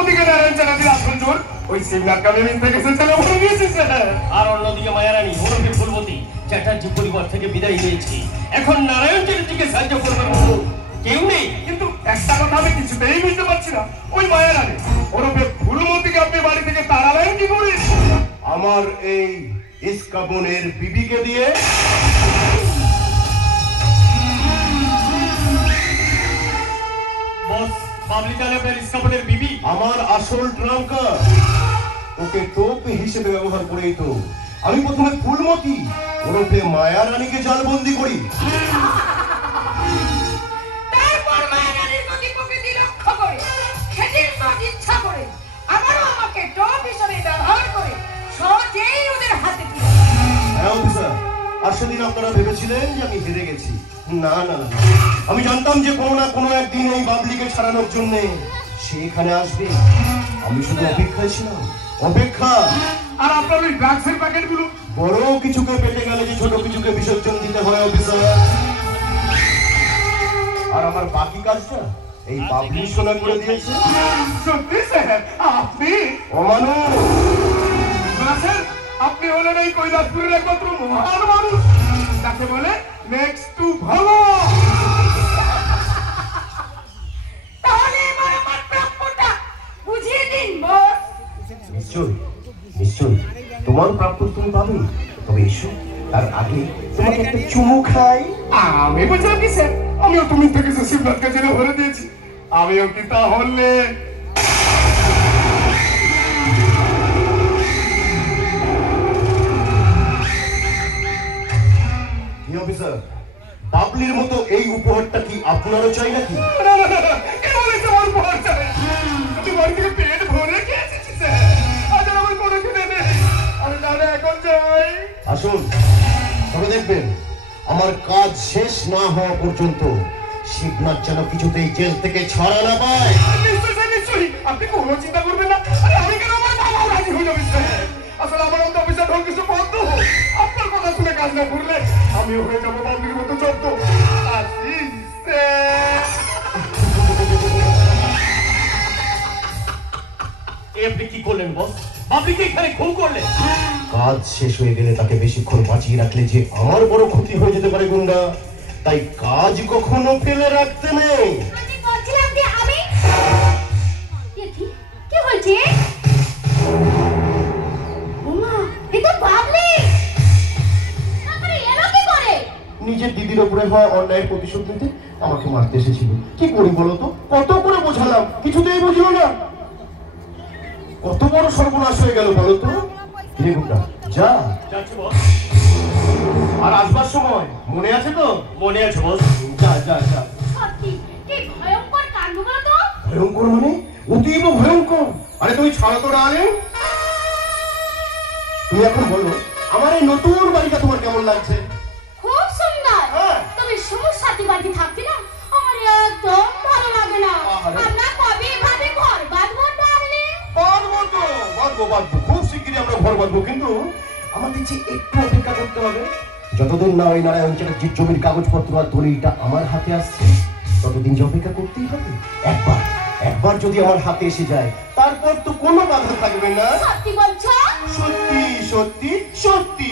ওদিকে নারায়ণ চ্যাটার্জির আসল জোর ওই শিবনাথ কামিনী থেকে সেখানে ভরে দিয়েছে স্যার। আর অন্যদিকে মায়ারানী ওরফে ফুলবতী চ্যাটার্জি পরিবার থেকে বিদায় নিয়েছি। এখন নারায়ণ চ্যাটার্জিকে সাহায্য করবার মতো কেউ নেই। কিন্তু একটা কথা আমি কিছুতেই বুঝতে পারছি না, ওই মায়ারানী ওরফে ফুলমতিকে আপনি বাড়ি থেকে তাড়ালেন কি করে? আমার এই ইস্কাবনের বিবিকে দিয়ে। বস, বাবলি জানেবের ইস্কাবনের বিবি আমার আসল ড্রাঙ্কার। ওকে টোপ হিসেবে ব্যবহার করেই তো আমি প্রথমে ফুলমতি ওরফে মায়ারানীকে জালবন্দি করি। তারপর মায়ারানীর গতিপ্রকৃতি লক্ষ্য করে খেটির মত ইচ্ছা করে আমারও আমাকে টোপ হিসেবে ব্যবহার করে সহজেই ওদের হাতে তুলে। হ্যাঁ অফিসার, আর সেদিন আপনারা ভেবেছিলেন যে আমি হেরে গেছি। না না না, আমি জানতাম যে কোনো না কোনো একদিন এই বাবলিকে ছাড়ানোর জন্য সে এখানে আসবে। আমি শুধু অপেক্ষায় ছিলাম, অপেক্ষা। আর আপনার ওই ড্রাগসের প্যাকেটগুলো? বড় কিছুকে পেটে গেলে যে ছোট কিছুকে বিসর্জন দিতে হয় অফিসার। আর আমার বাকি কাজটা এই বাবলি সোনা করে দিয়েছে। সত্যি স্যার আপনি? অমানুষ না স্যার, আপনি হলেন এই কৈলাসপুরের একমাত্র মহান মানুষ, যাকে বলে নেক্সট টু ভগবান। তাহলে এবার আমার প্রাপ্যটা বুঝিয়ে দিন বস। নিশ্চয়ই নিশ্চয়ই, তোমার প্রাপ্য তুমি পাবে। তবে এসো, তার আগে তোমাকে একটা চুমু খাই। আমি বলছিলাম কি স্যার, আমিও তুমি থেকে শিবনাথকে জেলে ভরে দিয়েছি, আমিও কি তাহলে? অফিসার, বাবলির মতো এই উপহারটা কি আপনারও চাই নাকি? না না না, কে বলেছে আমার উপহার চাই? আমি বাড়ি থেকে পেট ভরে খেয়েছি স্যার, আজ আর আমার কোনো খেতে নেই। আমি তাহলে এখন যাই। আসুন, তবে দেখবেন আমার কাজ শেষ না হওয়া পর্যন্ত শিবনাথ যেন কিছুতেই জেল থেকে ছাড়া না পায়। নিশ্চয়ই স্যার, নিশ্চয়ই, আপনি কোনো চিন্তা করবেন না। আরে আমি কেন, আমার বাবাও রাজি হয়ে যাবে স্যার। আসলে আমার মতো অফিসার হল কিছু বন্ধ, আপনার কথা শুনে কাজ না করলে আমিও হয়ে যাবো বাবলির মতো চর্ত। আসি স্যার। আপনি কি করলেন বস? বাবলিকে এখানে খুন করলেন? কাজ শেষ হয়ে গেলে তাকে বেশিক্ষণ বাঁচিয়ে রাখলে যে আমার বড় ক্ষতি হয়ে যেতে পারে গুন্ডা, তাই কাজ কখনো ফেলে রাখতে নেই। আমি বলছিলাম যে আমি কি হয়েছে? ওমা, এটা বাবলি। তারপরে এলো কি করে? নিজের দিদির উপরে হওয়া অন্যায়ের প্রতিশোধ নিতে আমাকে মারতে এসেছিল। কি করি বলো তো? কত করে বোঝালাম, কিছুতেই বুঝলো না। কত বড় সর্বনাশ হয়ে গেল বলো তো। রে গুন্ডা, যা। যাচ্ছি বস। আর আসবার সময় মনে আছে তো? মনে আছে বস। যা যা যা। সত্যি কি ভয়ঙ্কর কাণ্ড বলো তো। ভয়ঙ্কর মানে? অতীব ভয়ঙ্কর। আরে তুমি ছাড়ো তো আলে। তুমি এখন বলো, আমার এই নতুন বাড়িটা তোমার কেমন লাগছে? খুব সুন্দর। হ্যাঁ। তুমি সুর সাথী বাড়ি থাকতে না আমার একদম ভালো লাগে না। আহারে। আমরা কবে ভাবে ঘর বাঁধবো তাহলে? বাঁধবো তো, বাঁধবো। খুব শিগগিরই আমরা ঘর বাঁধবো, কিন্তু আমাদের যে একটু অপেক্ষা করতে হবে। যতদিন না ওই নারায়ণ চ্যাটার্জির জমির কাগজপত্র আর দলিলটা আমার হাতে আসছে, ততদিন যে অপেক্ষা করতেই হবে। একবার যদি আমার হাতে এসে যায়, তারপর তো কোনো বাধা থাকবে না। সত্যি বলছো? সত্যি সত্যি সত্যি।